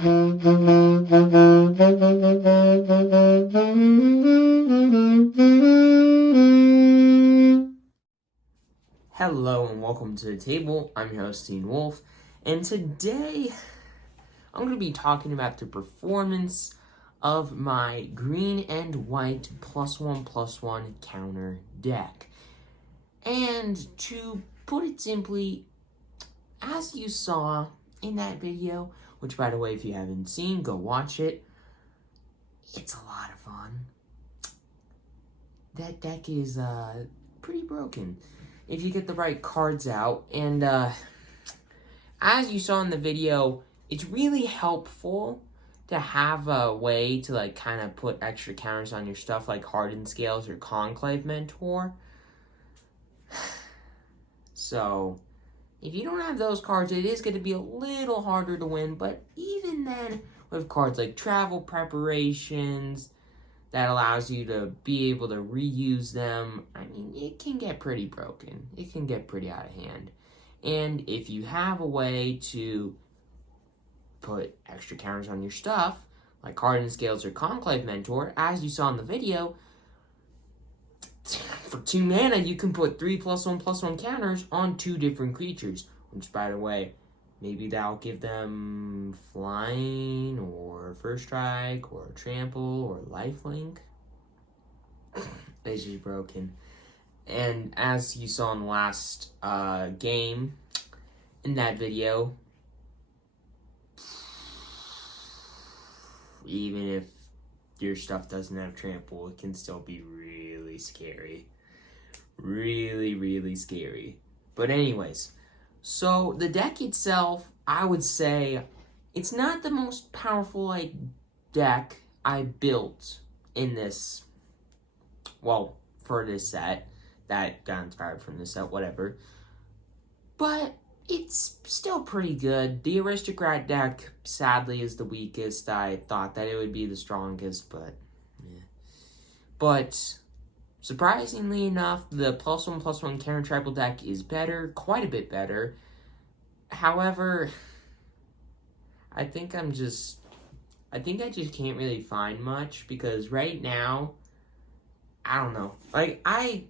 Hello and welcome to the table. I'm your host, Teen Wolf, and today I'm going to be talking about the performance of my green and white +1/+1 counter deck. And to put it simply, as you saw in that video, which by the way, if you haven't seen, go watch it. It's a lot of fun. That deck is pretty broken if you get the right cards out. And as you saw in the video, it's really helpful to have a way to like kind of put extra counters on your stuff like Hardened Scales or Conclave Mentor. So if you don't have those cards, it is going to be a little harder to win. But even then, with cards like Travel Preparations, that allows you to be able to reuse them, I mean, it can get pretty broken. It can get pretty out of hand. And if you have a way to put extra counters on your stuff, like Hardened Scales or Conclave Mentor, as you saw in the video, for 2 mana, you can put 3 +1/+1 counters on 2 different creatures, which, by the way, maybe that'll give them flying, or first strike, or trample, or lifelink. It's just broken. And as you saw in the last game, in that video, even if your stuff doesn't have trample, it can still be really scary. Really, really scary. But anyways, so the deck itself, I would say, it's not the most powerful deck I built in this, well, for this set, that got inspired from this set, whatever. But it's still pretty good. The Aristocrat deck, sadly, is the weakest. I thought that it would be the strongest, but yeah. But surprisingly enough, the +1/+1 counter tribal deck is better, quite a bit better. However, I think I just can't really find much, because right now, I don't know.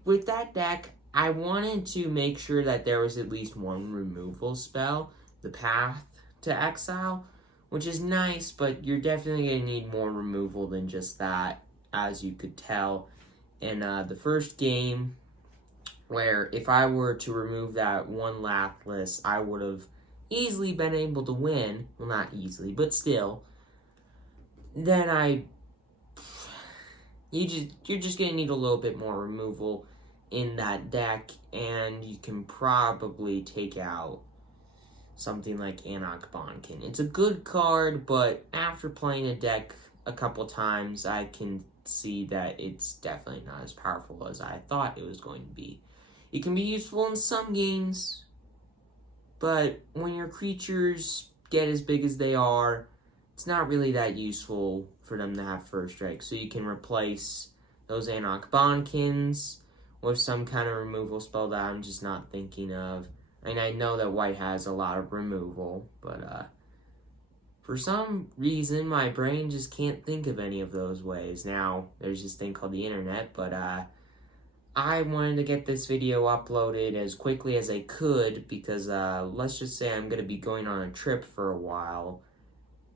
With that deck, I wanted to make sure that there was at least one removal spell, the Path to Exile, which is nice, but you're definitely going to need more removal than just that, as you could tell in the first game, where if I were to remove that one Lapras, I would have easily been able to win. Well, not easily, but still. Then you're just going to need a little bit more removal in that deck, and you can probably take out something like Anok Bonkin. It's a good card, but after playing a deck a couple times, I can see that it's definitely not as powerful as I thought it was going to be. It can be useful in some games, but when your creatures get as big as they are, it's not really that useful for them to have first strike. So you can replace those Anok Bonkins with some kind of removal spell that I'm just not thinking of. And I know that white has a lot of removal, but for some reason my brain just can't think of any of those ways. Now, there's this thing called the internet, but I wanted to get this video uploaded as quickly as I could, because let's just say I'm going to be going on a trip for a while,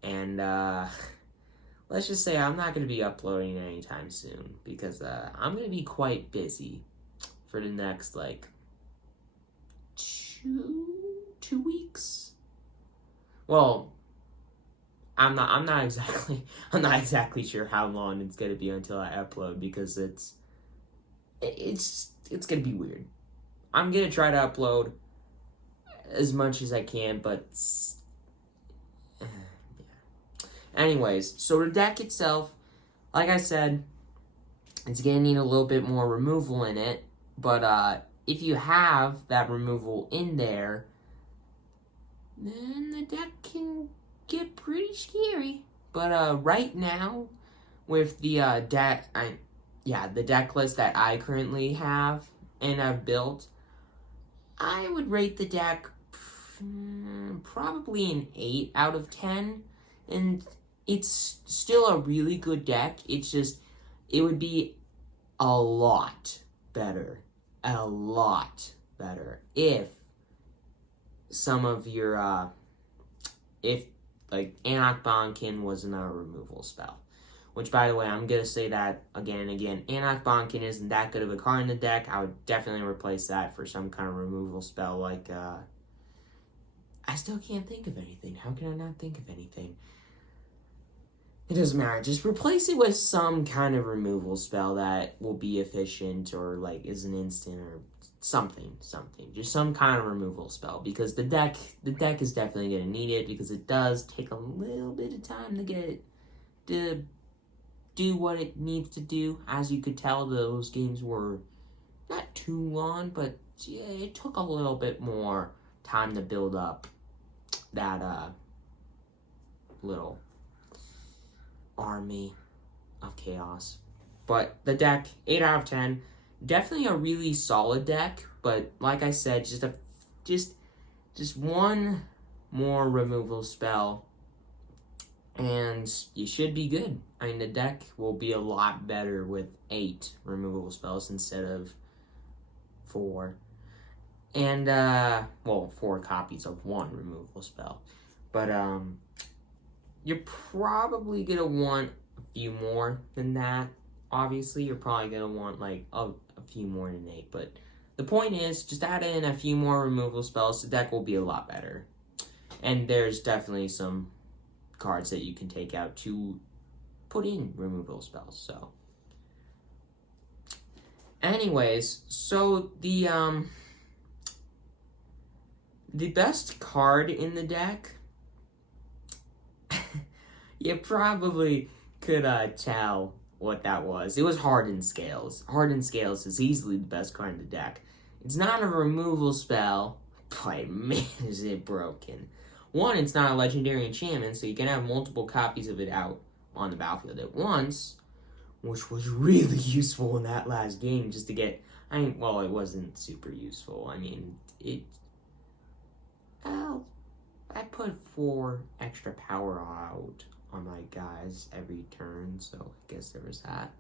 and let's just say I'm not going to be uploading anytime soon, because I'm going to be quite busy for the next, two weeks. Well, I'm not exactly sure how long it's going to be until I upload, because it's going to be weird. I'm going to try to upload as much as I can, but yeah. Anyways, so the deck itself, like I said, it's going to need a little bit more removal in it, but if you have that removal in there, then the deck can get pretty scary. But right now, with the the deck list that I currently have and I've built, I would rate the deck probably an 8 out of 10. And it's still a really good deck. It's just, it would be a lot better. A lot better if some of your, if, like, Anok Bonkin wasn't a removal spell. Which, by the way, I'm going to say that again and again. Anok Bonkin isn't that good of a card in the deck. I would definitely replace that for some kind of removal spell like, I still can't think of anything. How can I not think of anything? It doesn't matter. Just replace it with some kind of removal spell that will be efficient or, like, is an instant or something. Just some kind of removal spell, because the deck is definitely going to need it, because it does take a little bit of time to get it to do what it needs to do. As you could tell, those games were not too long, but yeah, it took a little bit more time to build up that little army of chaos. But the deck, 8 out of 10. Definitely a really solid deck, but like I said, just one more removal spell and you should be good. I mean, the deck will be a lot better with 8 removal spells instead of 4. And, 4 copies of 1 removal spell. But, you're probably going to want a few more than that. Obviously, you're probably going to want, like, a few more than 8. But the point is, just add in a few more removal spells. The deck will be a lot better. And there's definitely some cards that you can take out to put in removal spells. So, anyways, so the best card in the deck, you probably could tell what that was. It was Hardened Scales. Hardened Scales is easily the best card in the deck. It's not a removal spell, but man, is it broken. 1, it's not a legendary enchantment, so you can have multiple copies of it out on the battlefield at once, which was really useful in that last game, just to get, it wasn't super useful. I mean, I put 4 extra power out on my guys every turn, so I guess there was that.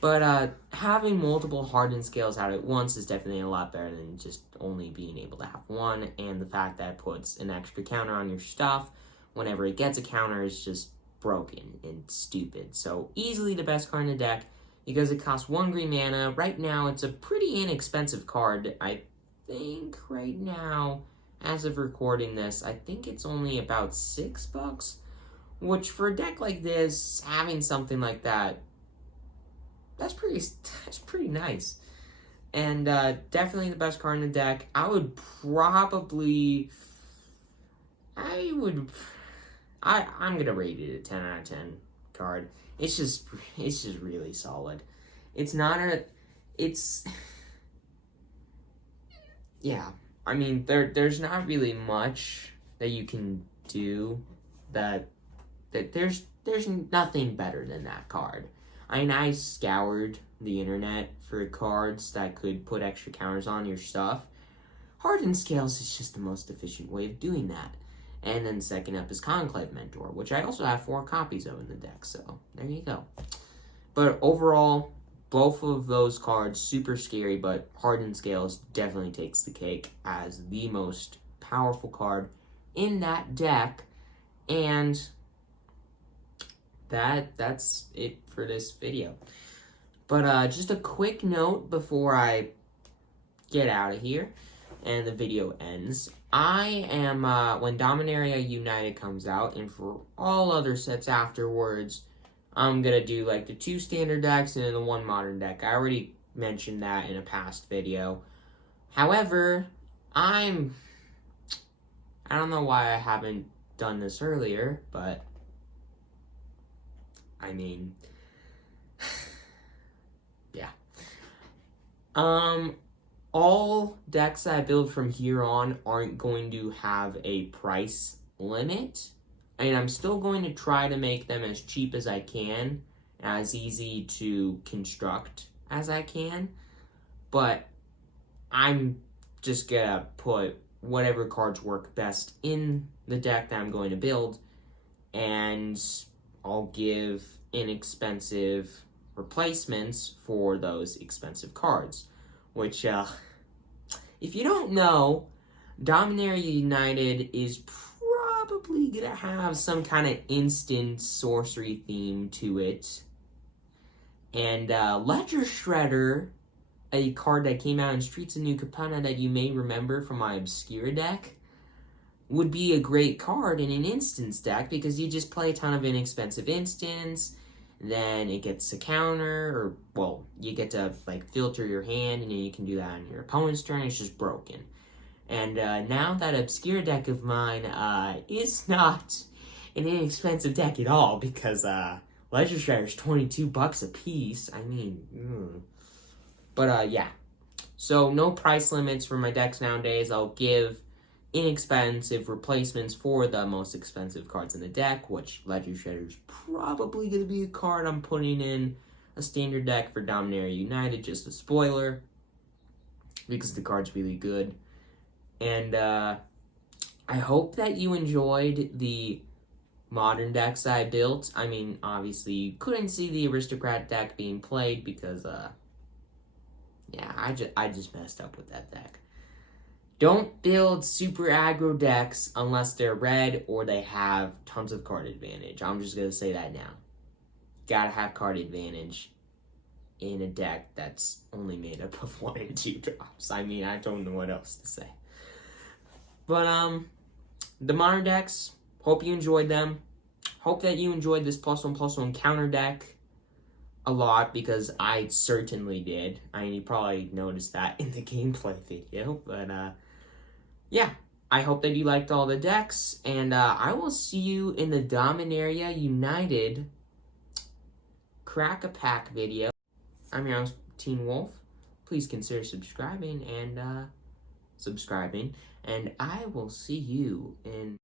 But having multiple Hardened Scales out at once is definitely a lot better than just only being able to have 1, and the fact that it puts an extra counter on your stuff whenever it gets a counter is just broken and stupid. So easily the best card in the deck, because it costs 1 green mana. Right now, it's a pretty inexpensive card. I think right now, as of recording this, I think it's only about $6, which for a deck like this, having something like that, that's pretty nice. And definitely the best card in the deck. I'm gonna rate it a 10 out of 10 card. It's just really solid. Yeah. I mean, there's not really much that you can do that there's nothing better than that card. I mean, I scoured the internet for cards that could put extra counters on your stuff. Hardened Scales is just the most efficient way of doing that. And then second up is Conclave Mentor, which I also have 4 copies of in the deck, so there you go. But overall, both of those cards, super scary, but Hardened Scales definitely takes the cake as the most powerful card in that deck. And that's it for this video. But just a quick note before I get out of here and the video ends. I am, when Dominaria United comes out, and for all other sets afterwards, I'm going to do like the 2 standard decks and then the 1 modern deck. I already mentioned that in a past video. However, I don't know why I haven't done this earlier, but I mean, yeah. All decks that I build from here on aren't going to have a price limit. I mean, I'm still going to try to make them as cheap as I can, as easy to construct as I can, but I'm just gonna put whatever cards work best in the deck that I'm going to build, and I'll give inexpensive replacements for those expensive cards. Which, if you don't know, Dominaria United is probably gonna have some kind of instant sorcery theme to it. And Ledger Shredder, a card that came out in Streets of New Capenna that you may remember from my Obscura deck, would be a great card in an instance deck because you just play a ton of inexpensive instants, then it gets a counter, or, well, you get to, like, filter your hand, and then you can do that on your opponent's turn. It's just broken. And now that Obscura deck of mine is not an inexpensive deck at all because Ledger Shredder's $22 a piece. I mean, But, yeah. So, no price limits for my decks nowadays. I'll give inexpensive replacements for the most expensive cards in the deck, which Ledger Shredder's probably going to be a card I'm putting in a standard deck for Dominaria United, just a spoiler, because the card's really good. And I hope that you enjoyed the modern decks I built. I mean, obviously, you couldn't see the Aristocrat deck being played because, yeah, I just messed up with that deck. Don't build super aggro decks unless they're red or they have tons of card advantage. I'm just going to say that now. Gotta have card advantage in a deck that's only made up of 1 and 2 drops. I mean, I don't know what else to say. But, the modern decks, hope you enjoyed them. Hope that you enjoyed this +1/+1 counter deck a lot, because I certainly did. I mean, you probably noticed that in the gameplay video, but, yeah, I hope that you liked all the decks, and I will see you in the Dominaria United Crack-a-Pack video. I'm your host, Teen Wolf. Please consider subscribing, and I will see you in